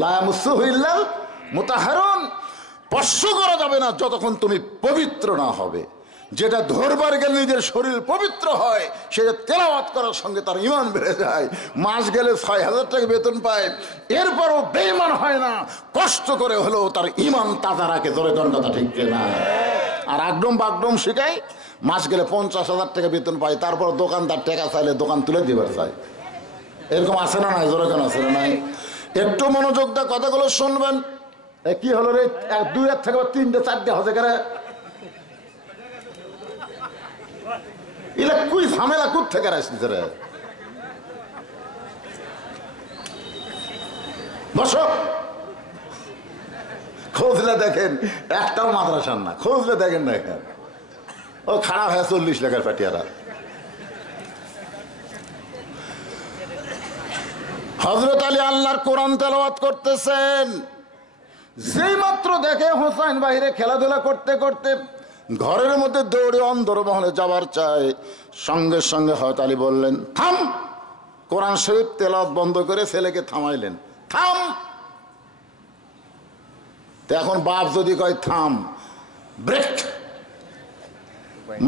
লা ইয়ামাসসুহু ইল্লাল মুতাহহারুন। স্পর্শ করা যাবে না যতক্ষণ তুমি পবিত্র না হবে। যেটা ধরবার গেলে নিজের শরীর পবিত্র হয়, সেটা তেলাওয়াত করার সঙ্গে তার ইমান বেড়ে যায়। মাস গেলে 6,000 টাকা বেতন পায়, এরপরও বেঈমান হয় না, কষ্ট করে হলেও তার ইমান তাজা রাখে। ধরে কোন কথা ঠিক না? আর আগডম বাগডম শিখাই, মাস গেলে 50,000 টাকা বেতন পায়, তারপর দোকানদার টাকা চাইলে দোকান তুলে দিবার চায়। এরকম আছে না নাই? জোরে কেন আছে না নাই? একটু মনোযোগ দিয়ে কথাগুলো শুনবেন। কি হলো রে? 2 থেকে 3টে 4টে হতে গেলে এলা কুই ঝামেলা কুত থেকে আসছে রে? বসো, খোঁজলে দেখেন একটাও মাদ্রাসার না, খোঁজলে দেখেন না। এখানে ও খারাপ হয় 40 লাখের পাটিয়ারা। হযরত আলী আল্লাহর কোরআন তেলাওয়াত করতেছেন, যেই মাত্র দেখে হোসেন বাইরে খেলাধুলা করতে করতে ঘরের মধ্যে দৌড়ে অন্দরমহলে যাবার চায়, সঙ্গে সঙ্গে হযরত আলী বললেন থাম। কোরআন শরীফ তেলাওয়াত বন্ধ করে ছেলেকে থামাইলেন, থাম। তো এখন বাপ যদি কয় থাম, ব্রেক।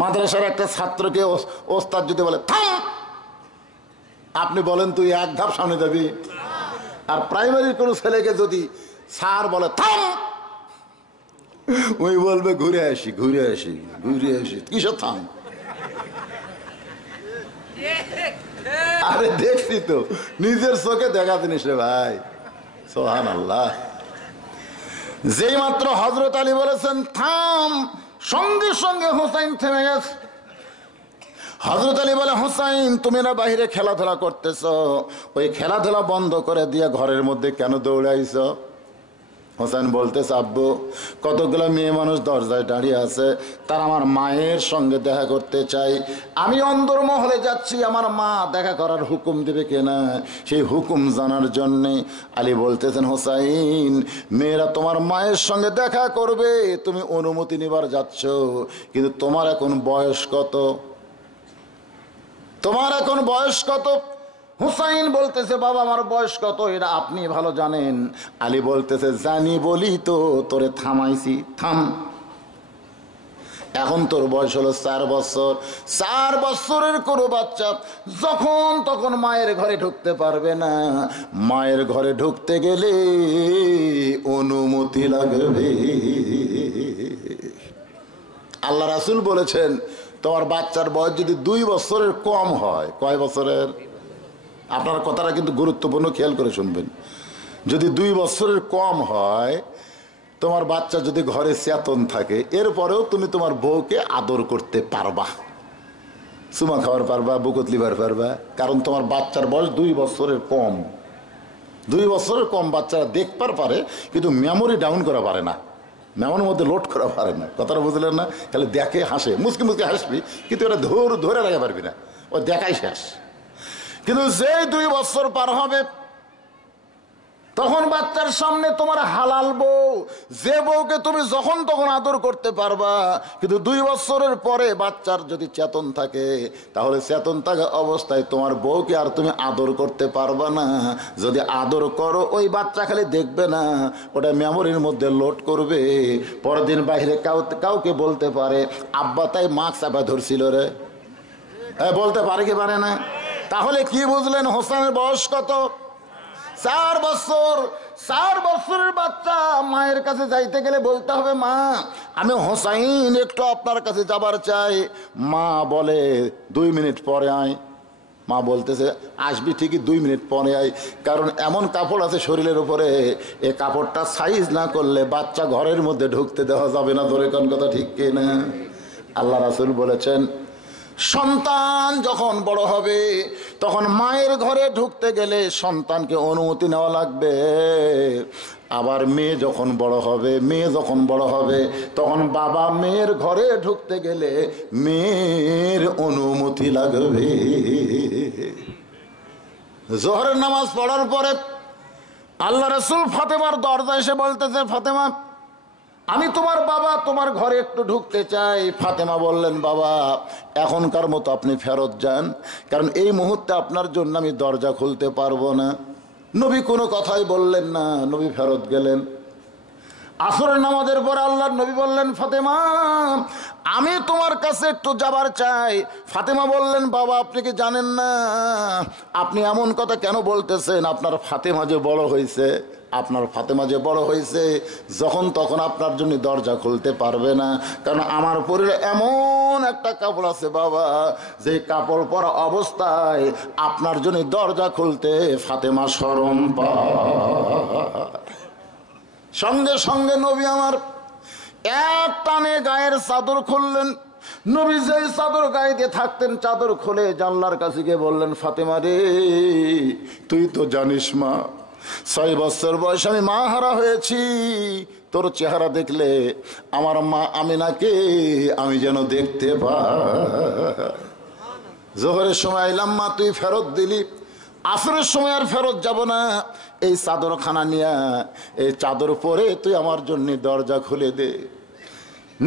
মাদ্রাসার একটা ছাত্রকে ওস্তাদ যদি বলে থাম, আপনি বলেন তুই 1 ধাপ সামনে যাবি? আর প্রাইমারির কোনো ছেলেকে যদি স্যার বলে থাম, ওই বলবে ঘুরে আসি ঘুরে আসি ঘুরে আসি, কিসব থাম? আরে দেখছি তো, নিজের চোখে দেখা জিনিস রে ভাই, সুবহানাল্লাহ। যেই মাত্র হযরত আলী বলেছেন থাম, সঙ্গে সঙ্গে হুসাইন থেমে গেছে। হযরত আলী বলে, হুসাইন তুমি না বাইরে খেলাধুলা করতেছ, ওই খেলাধুলা বন্ধ করে দিয়ে ঘরের মধ্যে কেন দৌড়াইছ? হোসেন বলতেছে, আব্বু কতগুলো মেয়ে মানুষ দরজায় দাঁড়িয়ে আছে, তারা আমার মায়ের সঙ্গে দেখা করতে চাই, আমি অন্দরমহলে যাচ্ছি, আমার মা দেখা করার হুকুম দেবে কিনা সেই হুকুম জানার জন্যে। আলী বলতেছেন, হোসাইন মেয়েরা তোমার মায়ের সঙ্গে দেখা করবে, তুমি অনুমতি নেবার যাচ্ছ, কিন্তু তোমার এখন বয়স কত? তোমার এখন বয়স কত? হুসাইন বলতেছে, বাবা আমার বয়স কত এটা আপনি ভালো জানেন। আলী বলতেছে, জানি বলি তো তোরে থামাইছি, থাম। এখন তোর বয়স হলো 4 বছর। 4 বছরের কোনো বাচ্চা যখন তখন মায়ের ঘরে ঢুকতে পারবে না, মায়ের ঘরে ঢুকতে গেলে অনুমতি লাগবে। আল্লাহ রাসূল বলেছেন, তোমার বাচ্চার বয়স যদি 2 বছরের কম হয়, কয় বছরের? আপনার কথাটা কিন্তু গুরুত্বপূর্ণ, খেয়াল করে শুনবেন। যদি 2 বছরের কম হয়, তোমার বাচ্চা যদি ঘরে চেতন থাকে, এরপরেও তুমি তোমার বউকে আদর করতে পারবা, চুমা খাওয়ার পারবা, বুকত লিবার পারবা, কারণ তোমার বাচ্চার বয়স 2 বছরের কম। 2 বছরের কম বাচ্চারা দেখবার পারে, কিন্তু মেমোরি ডাউন করা পারে না, মেমোরির মধ্যে লোড করা পারে না। কথাটা বুঝলেন না? তাহলে দেখে হাসে, মুসকে মুসকে হাসবি, কিন্তু এটা ধরে রাখতে পারবি না, ও দেখাই শেষ। কিন্তু যে 2 বছর পার হবে, তখন বাচ্চার সামনে তোমার হালাল বউ, যে বউকে তুমি যখন তখন আদর করতে পারবা। কিন্তু 2 বছরের পরে বাচ্চার যদি চেতন থাকে, তাহলে চেতন থাকা অবস্থায় তোমার বউকে আর তুমি আদর করতে পারবা না। যদি আদর করো, ওই বাচ্চা খালি দেখবে না, ওটা মেমোরির মধ্যে লোড করবে। পরের দিন বাইরে কাউকে বলতে পারে, আব্বা তাই মাস্ক চাপা ধরছিল রে, বলতে পারে কি পারে না? তাহলে কি বুঝলেন হোসেনের বয়স কত? 4 বছর। 4 বছরের বাচ্চা মায়ের কাছে যাইতে গেলে বলতে হবে, মা আমি হোসাইন একটু আপনার কাছে যাবার চাই। মা বলে 2 মিনিট পরে আয়। মা বলতেছে, আসবি ঠিকই, 2 মিনিট পরে আয়, কারণ এমন কাপড় আছে শরীরের উপরে, এ কাপড়টা সাইজ না করলে বাচ্চা ঘরের মধ্যে ঢুকতে দেওয়া যাবে না। ধরে কোন কথা ঠিক কিনা? আল্লাহ রাসূল বলেছেন, সন্তান যখন বড় হবে, তখন মায়ের ঘরে ঢুকতে গেলে সন্তানকে অনুমতি নেওয়া লাগবে। আবার মেয়ে যখন বড় হবে, তখন বাবা মেয়ের ঘরে ঢুকতে গেলে মেয়ের অনুমতি লাগবে। জোহরের নামাজ পড়ার পরে আল্লাহ রাসূল ফাতেমার দরজায় এসে বলতেছে, ফাতেমা আমি তোমার বাবা, তোমার ঘরে একটু ঢুকতে চাই। ফাতেমা বললেন, বাবা এখনকার মতো আপনি ফেরত যান, কারণ এই মুহূর্তে আপনার জন্য আমি দরজা খুলতে পারবো না। নবী কোনো কথাই বললেন না, নবী ফেরত গেলেন। আসরের নামাজের পর আল্লাহর নবী বললেন, ফাতেমা আমি তোমার কাছে একটু যাবার চাই। ফাতেমা বললেন, বাবা আপনি কি জানেন না, আপনি এমন কথা কেন বলতেছেন? আপনার ফাতেমা যে বড় হয়েছে, যখন তখন আপনার জন্য দরজা খুলতে পারবে না, কারণ আমার পরিবারে এমন একটা কাপড় আছে বাবা, যে কাপড় পরা অবস্থায় আপনার জন্য দরজা খুলতে ফাতেমা শরম পায়। সঙ্গে সঙ্গে নবী আমার এক টানে গায়ের চাদর খুললেন। নবী যেই চাদর গায়ে দিয়ে থাকতেন, চাদর খুলে জানলার কাছে গিয়ে বললেন, ফাতেমা রে তুই তো জানিস মা, 6 বছর বয়সে আমি মা হারা হয়েছি। তোর চেহারা দেখলে আমার মা আমিনাকে আমি যেন দেখতে পাই। জোহরের সময় আইলাম, মা তুই ফেরত দিলি, আসরের সময় আর ফেরত যাব না। এই চাদরখানা নিয়ে, এই চাদর পরে তুই আমার জন্য দরজা খুলে দে।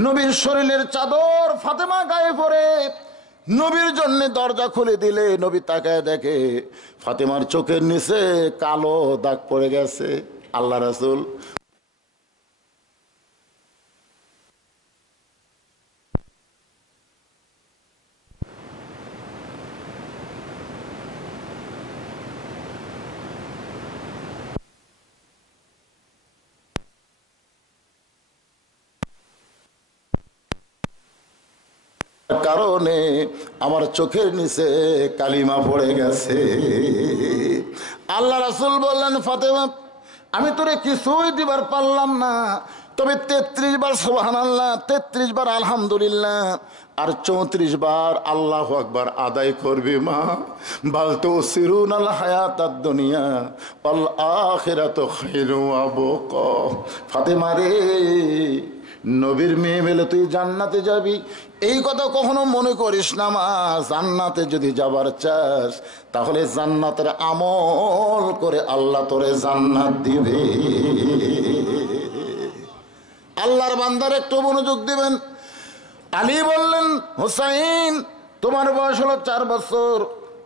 নবীর শরীরের চাদর ফাতেমা গায়ে পরে নবীর জন্য দরজা খুলে দিলে, নবী তাকায় দেখে ফাতেমার চোখের নিচে কালো দাগ পড়ে গেছে। আল্লাহ রাসূল কারণে আমার চোখের নিচে কালিমা পড়ে গেছে। আল্লাহ রাসূল বললেন, ফাতেমা আমি তোরে কিছুই দিবার পারলাম না, তবে 33 বার সুবহানাল্লাহ, 33 বার আলহামদুলিল্লাহ আর 34 বার আল্লাহু আকবার আদায় করবি মা। বাল তুসিরুনাল হায়াতাদ দুনিয়া ওয়াল আখিরাতু খায়রু ওয়া আবকা। ফাতেমা রে, নবীর মেয়ে বলে তুই জান্নাতে যাবি এই কথা কখনো মনে করিস না মা। জান্নাতে যদি যাবার চাস তাহলে জান্নাতের আমল করে আল্লাহ তোরে জান্নাত দিবে। আল্লাহর বান্দার একটু মনোযোগ দিবেন। আলী বললেন, হুসাইন তোমার বয়স হলো 4 বছর,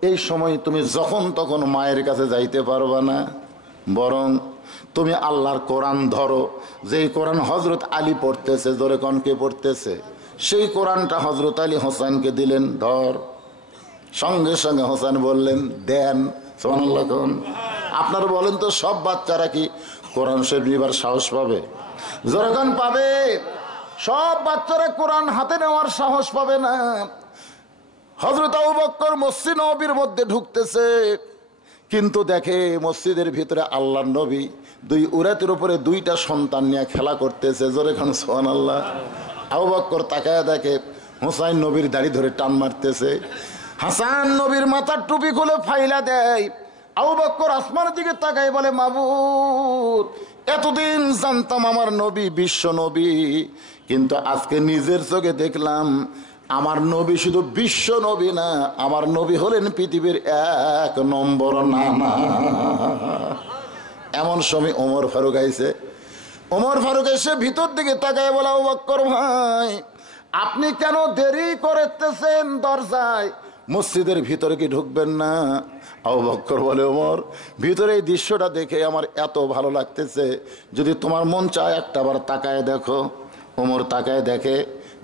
এই সময় তুমি যখন তখন মায়ের কাছে যাইতে পারবা না, বরং তুমি আল্লাহর কোরআন ধরো। যেই কোরআন হজরত আলী পড়তেছে, জোরে কোন কে পড়তেছে, সেই কোরআনটা হজরত আলী হোসেনকে দিলেন, ধর। সঙ্গে সঙ্গে হোসেন বললেন, দেন। সুবহানাল্লাহ। আপনারা বলেন তো, সব বাচ্চারা কি কোরআন শরীফ নিবার সাহস পাবে? জোরে কোন পাবে? সব বাচ্চারা কোরআন হাতে নেওয়ার সাহস পাবে না। হযরত আবু বকর মসজিদ নববীর মধ্যে ঢুকতেছে, কিন্তু দেখে মসজিদের ভিতরে আল্লাহর নবী 2 উরাতের উপরে 2টা সন্তান নিয়ে খেলা করতেছে। জোরে খান সুবহানাল্লাহ। আবু বকর তাকায় দেখে হুসাইন নবীর দাড়ি ধরে টান মারতেছে, হাসান নবীর মাথার টুপি খুলে ফাইলা দেয়। আবু বকর আসমানের দিকে তাকায় বলে, মাবুদ এতদিন জানতাম আমার নবী বিশ্ব নবী, কিন্তু আজকে নিজের চোখে দেখলাম আমার নবী শুধু বিশ্ব নবী না, আমার নবী হলেন পৃথিবীর 1 নম্বর নানা। এমন সময় ওমর ফারুক আইছে। ওমর ফারুক এসে ভিতর দিকে তাকায় বলে, আবু বকর ভাই আপনি কেন দেরি করতেছেন? দরজায় মসজিদের ভিতরে কি ঢুকবেন না? আবু বকর বলে, ওমর ভিতরে এই দৃশ্যটা দেখে আমার এত ভালো লাগতেছে, যদি তোমার মন চায় একটা বার তাকায় দেখো। ওমর তাকায় দেখে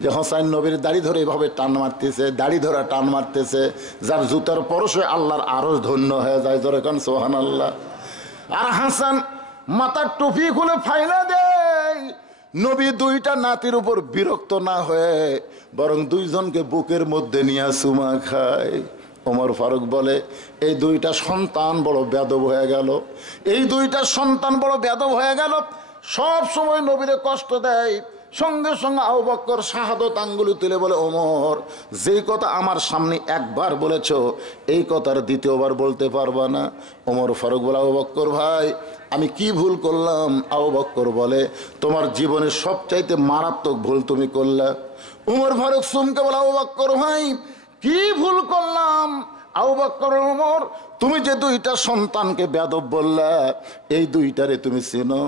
যে হোসাইন নবীর দাড়ি ধরে এভাবে টান মারতেছে, দাড়ি ধরা টান মারতেছে, যার জুতার পরশে আল্লাহর আরো ধন্য হয়ে যায়। জোরে কান সুবহানাল্লাহ। আর হাসান মাথার টুপি খুলে ফাইলা দেয়। নবী 2টা নাতির উপর বিরক্ত না হয়ে বরং 2জনকে বুকের মধ্যে নিয়ে চুমা খায়। ওমর ফারুক বলে, এই 2টা সন্তান বড় বেদব হয়ে গেল, এই 2টা সন্তান বড় বেদব হয়ে গেল, সব সময় নবীরে কষ্ট দেয়। সঙ্গে সঙ্গে আবু বকর শাহাদত আঙ্গুলি তুলে বলে, ওমর যেই কথা আমার সামনে একবার বলেছো এই কথার দ্বিতীয়বার বলতে পারবা না। ওমর ফারুক বলে, আবু বকর ভাই আমি কি ভুল করলাম? আবু বকর বলে, তোমার জীবনের সবচাইতে মারাত্মক ভুল তুমি করলা। ওমর ফারুক চমকে বলে, আবু বকর ভাই কি ভুল করলাম? আবু বকর, ওমর তুমি যে 2টা সন্তানকে বেদব বললা, এই 2টারে তুমি চিনো?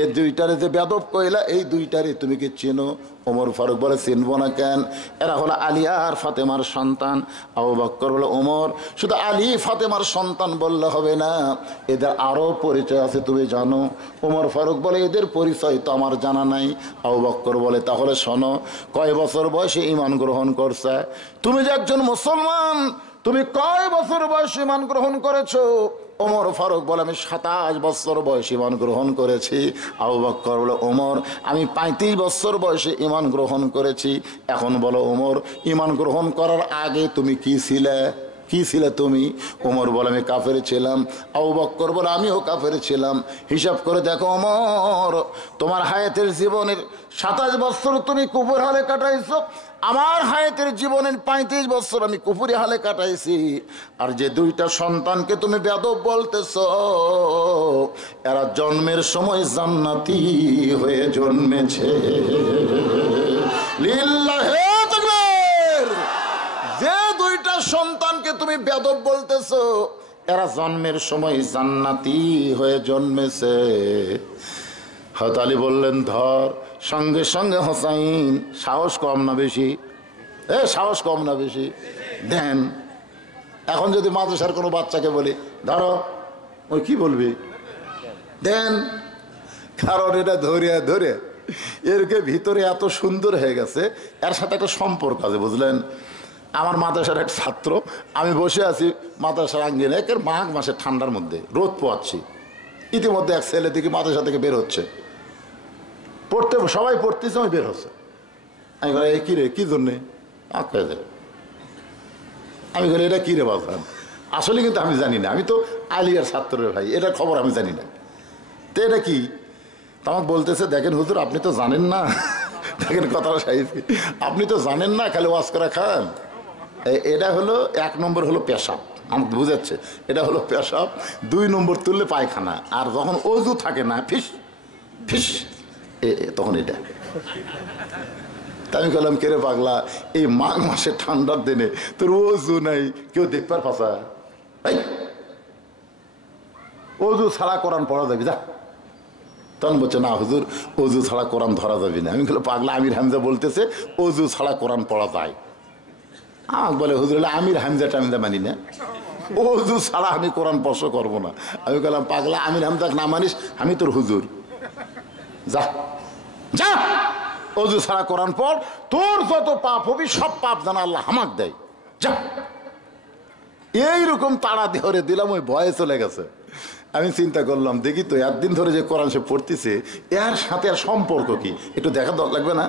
এই 2টারে যে বেদব কইলা, এই 2টারে তুমি কি চিনো? ওমর ফারুক বলে, চিনবো না কেন? এরা হলো আলী আর ফাতেমার সন্তান। আবু বকর বলে, ওমর শুধু আলী ফাতেমার সন্তান বললে হবে না, এদের আরো পরিচয় আছে তুমি জানো? ওমর ফারুক বলে, এদের পরিচয় তো আমার জানা নাই। আবু বকর বলে, তাহলে শোনো, কয় বছর বয়সে ঈমান গ্রহণ করছে? তুমি যে একজন মুসলমান, তুমি কয় বছর বয়সে ঈমান গ্রহণ করেছো? ওমর ফারুক বলে, আমি 27 বছর বয়সে ঈমান গ্রহণ করেছি। আবু বকর বলে, ওমর আমি 35 বছর বয়সে ঈমান গ্রহণ করেছি। এখন বলো ওমর, ঈমান গ্রহণ করার আগে তুমি কি ছিলে? কি ছিলে তুমি? ওমর বলে, আমি কাফের ছিলাম। আবু বকর বলে, আমিও কাফের ছিলাম। হিসাব করে দেখো ওমর, তোমার হায়াতের জীবনের 27 বছর তুমি কুফর হালে কাটাইছো, আমার হায়াতের জীবনের 35 বছর আমি কুফরি হালে কাটাইছি। আর যে 2টা সন্তানকে তুমি বেদব বলতেছ, এরা জন্মের সময় জান্নাতি হয়ে জন্মেছে। লিল্লাহে তাকবীর। যে 2টা সন্তানকে তুমি বেদব বলতেছো, এরা জন্মের সময় জান্নাতি হয়ে জন্মেছে। হযরত আলী বললেন, ধর। সঙ্গে সঙ্গে হোসাইন, সাহস কম না বেশি? সাহস কম না বেশি? দেন। এখন যদি মাদ্রাসার কোনো বাচ্চাকে বলি ধরো, ওই কি বলবি? দেন। কারণ এটা ধরে ধরে এরকে ভিতরে এত সুন্দর হয়ে গেছে, এর সাথে একটা সম্পর্ক আছে, বুঝলেন? আমার মাদ্রাসার এক ছাত্র, আমি বসে আছি মাদ্রাসার আঙ্গিনে, একের মাঘ মাসে ঠান্ডার মধ্যে রোদ পোয়াচ্ছি, ইতিমধ্যে এক ছেলে দিকে মাদ্রাসা থেকে বের হচ্ছে, পড়তে সবাই পড়তেছে, আমি বের হচ্ছে। আমি বলি, এই কী রে, কী জন্যে? আমি বলি এটা কি রে বাজান, আসলে কিন্তু আমি জানি না, আমি তো আলিয়ার ছাত্রের ভাই, এটার খবর আমি জানি না, তো এটা কি? তো আমাকে বলতেছে দেখেন হুজুর আপনি তো জানেন না, দেখেন কথাটা সাইছি, আপনি তো জানেন না, খালি ওয়াজ করে খান। এটা হলো 1 নম্বর হলো পেশাব, আমাকে বুঝাচ্ছে, এটা হলো পেশাব। 2 নম্বর তুললে পায়খানা, আর যখন অজু থাকে না ফিস ফিস তখন এটা। আমি বললাম কেরে পাগলা, এই মাঘ মাসে ঠান্ডার দিনে তোর অজু নাই, কেউ দেখবার পাশা? অজু ছাড়া কোরআন পড়া যাবি যা। তখন বলছে না হুজুর অজু ছাড়া কোরআন ধরা যাবি না। আমি বললাম পাগলা, আমির হামজা বলতেছে অজু ছাড়া কোরআন পড়া যায়। আমাকে বলে হুজুর আমির হামজা টামজা মানি না, অজু ছাড়া আমি কোরআন স্পর্শ করবো না। আমি বললাম পাগলা, আমির হামজাকে না মানিস, আমি তোর হুজুর, যা যা অজু ছাড়া কোরআন পড়, তোর যত পাপ হবি সব পাপ জানা আল্লাহ হামাক দেয়, যা। এইরকম তাড়া ধরে দিলাম, ওই ভয়ে চলে গেছে। আমি চিন্তা করলাম দেখি তো একদিন ধরে যে কোরআন সে পড়তেছে এর সাথে আর সম্পর্ক কি, একটু দেখা লাগবে না?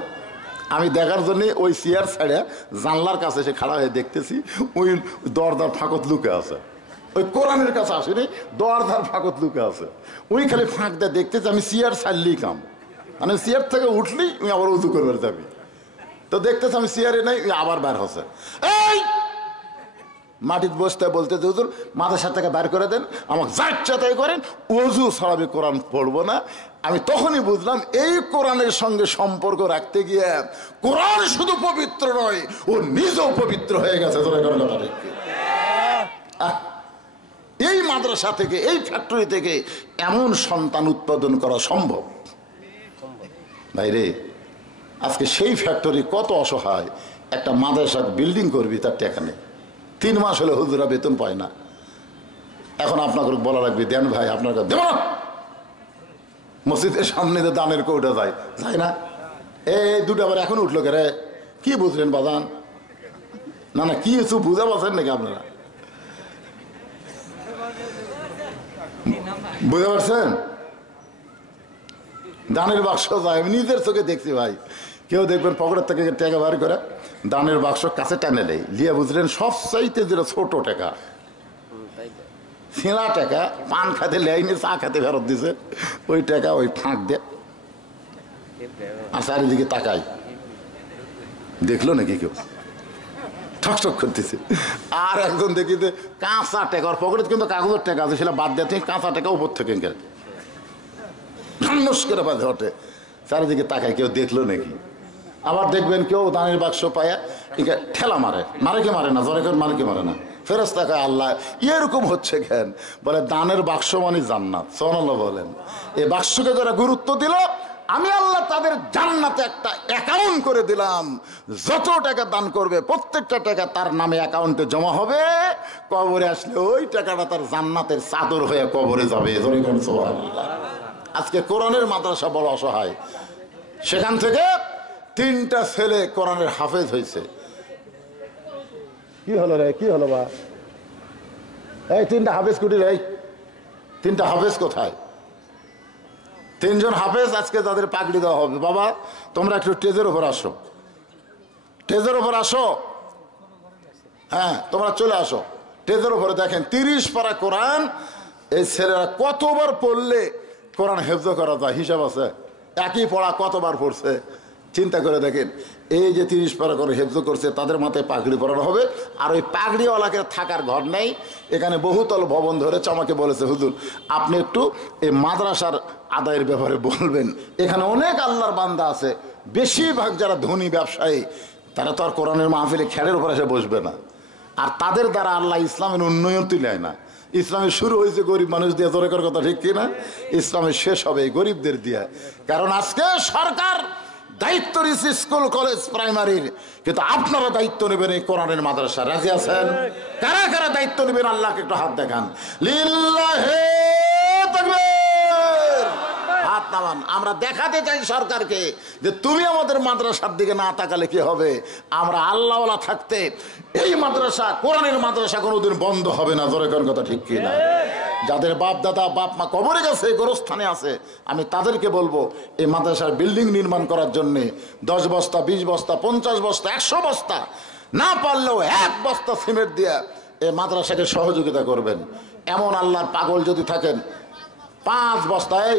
আমি দেখার জন্য ওই চেয়ার ছাড়া জানলার কাছে এসে খাড়া হয়ে দেখতেছি, ওই দরজার ফাঁকত লুকে আছে, ওই কোরআনের কাছে আসেনি, দরজার ফাঁকত লুকে আছে, ওই খালি ফাঁক দিয়ে দেখতেছি। আমি চেয়ার ছাড়লেই কাম, মানে চেয়ার থেকে উঠলেই ওই আবার উঁচু করবার যাবি, তো দেখতেছি আমি চেয়ারে নাই, ওই আবার বের হচ্ছে, এই মাটির বসতে বলতে হুজুর মাদ্রাসা থেকে বের করে দেন, আমাকে যা ইচ্ছা তাই করেন, অজু ছাড়া আমি কোরআন পড়বো না। আমি তখনই বুঝলাম এই কোরআনের সঙ্গে সম্পর্ক রাখতে গিয়ে কোরআন শুধু পবিত্র নয়, ও নিজেও পবিত্র হয়ে গেছে। এই মাদ্রাসা থেকে, এই ফ্যাক্টরি থেকে এমন সন্তান উৎপাদন করা সম্ভব ভাইরে। আজকে সেই ফ্যাক্টরি কত অসহায়, একটা মাদ্রাসা বিল্ডিং করবি তার টাকা নেই, 3 মাস হলে হুজুরা বেতন পায় না। এখন আপনাকে বলা লাগবে দেন ভাই, আপনার কাছে দেব না। মসজিদের সামনে যে দানের কৌটা যায়, যায় না? এই দুটো আবার এখন উঠলো কে রে, কি বুঝলেন বাজান? না না কি কিছু বুঝা পাচ্ছেন নাকি আপনারা? বুঝতে পারছেন? দানের বাক্স যায়, আমি নিজের চোখে দেখছি ভাই। কেউ দেখবেন পকেটের থেকে টাকা বার করে দানের বাক্স কাছে টানে নেই, লিয়ে বুঝলেন সবচাইতে যেটা ছোট টাকা, ছেঁড়া টাকা, পান খাতে লেয়নি, চা খাতে ফেরত দিছে, ওই টাকা ওই ফাঁক দিয়ে আর চারিদিকে তাকাই, দেখলো নাকি কেউ? ঠকঠক করতেছে। আর একজন দেখি যে কাঁচা টাকা, ওর পকেটে কিন্তু কাগজের টাকা আছে, সেটা বাদ দিয়ে কাঁচা টাকা উপর থেকে ঠান্ডস করে বাঁধে ওঠে, চারিদিকে তাকায়, কেউ দেখলো নাকি? আবার দেখবেন কেউ দানের বাক্স পায়া ঠেলা মারে, মারে কে মারে না, জরে করে মারে কে মারে না, ফেরেশতা কয় আল্লাহ এরকম হচ্ছে কেন? বলে দানের বাক্স মানে জান্নাত। সুবহানাল্লাহ বলেন। এই বাক্সকে যারা গুরুত্ব দিল, আমি আল্লাহ তাদের জান্নাতে একটা অ্যাকাউন্ট করে দিলাম, যত টাকা দান করবে প্রত্যেকটা টাকা তার নামে অ্যাকাউন্টে জমা হবে, কবরে আসলে ওই টাকাটা তার জান্নাতের চাদর হয়ে কবরে যাবে। সুবহানাল্লাহ। আজকে কোরআনের মাদ্রাসা বড় অসহায়, সেখান থেকে 3টা ছেলে কোরআনের হাফেজ হয়েছে। কি হলো রে, কি হলো বা? এই 3টা হাফেজ কুটি রে, 3টা হাফেজ কোথায়? 3 জন হাফেজ আজকে তাদের পাগড়ি দেওয়া হবে। বাবা তোমরা একটু স্টেজের ওপর আসো, স্টেজের ওপর আসো, হ্যাঁ তোমরা চলে আসো স্টেজের ওপরে। দেখেন 30 পারা কোরআন এই ছেলেরা কতবার পড়লে কোরআন হেফজ করা যায়, হিসাব আছে? একই পড়া কতবার পড়ছে চিন্তা করে দেখেন। এই যে 30 পারা করে হেফজ করছে, তাদের মাথায় পাগড়ি পরানো হবে। আর ওই পাগড়িওয়ালাকে থাকার ঘর নেই, এখানে বহুতল ভবন ধরেছে। আমাকে বলেছে হুজুর আপনি একটু এই মাদ্রাসার আদায়ের ব্যাপারে বলবেন, এখানে অনেক আল্লাহর বান্দা আছে, বেশিরভাগ যারা ধনী ব্যবসায়ী তারা তো আর কোরআনের মাহফিলে খেড়ের উপর এসে বসবে না, আর তাদের দ্বারা আল্লাহ ইসলামের উন্নয়ন তুলে না। ইসলামের শুরু হয়েছে গরিব মানুষ দিয়ে, জোরে করার কথা ঠিক কিনা? ইসলামের শেষ হবে গরিবদের দিয়ে। কারণ আজকে সরকার দায়িত্ব নিচ্ছে স্কুল কলেজ প্রাইমারির, কিন্তু আপনারা দায়িত্ব নেবেন এই কোরআনের মাদ্রাসা। রাজি আছেন? কারা কারা দায়িত্ব নেবেন আল্লাহকে একটু হাত দেখান। লিল্লাহি তাকবীর, হাত নামান। আমরা দেখাতে চাই সরকারকে যে তুমি আমাদের মাদ্রাসার দিকে না তাকালে কি হবে? আমরা আল্লাহওয়ালা থাকতে এই মাদ্রাসা, কোরআনের মাদ্রাসা কোনোদিন বন্ধ হবে না। জোরে কোন কথা ঠিক কিনা? যাদের বাপ দাদা বাপ মা কবরে গেছে, গোরস্থানে আছে, আমি তাদেরকে বলবো এই মাদ্রাসার বিল্ডিং নির্মাণ করার জন্য 10 বস্তা 20 বস্তা 50 বস্তা 100 বস্তা না পারলেও 1 বস্তা সিমেন্ট দিয়ে এই মাদ্রাসাকে সহযোগিতা করবেন। এমন আল্লাহর পাগল যদি থাকেন 5 বস্তায়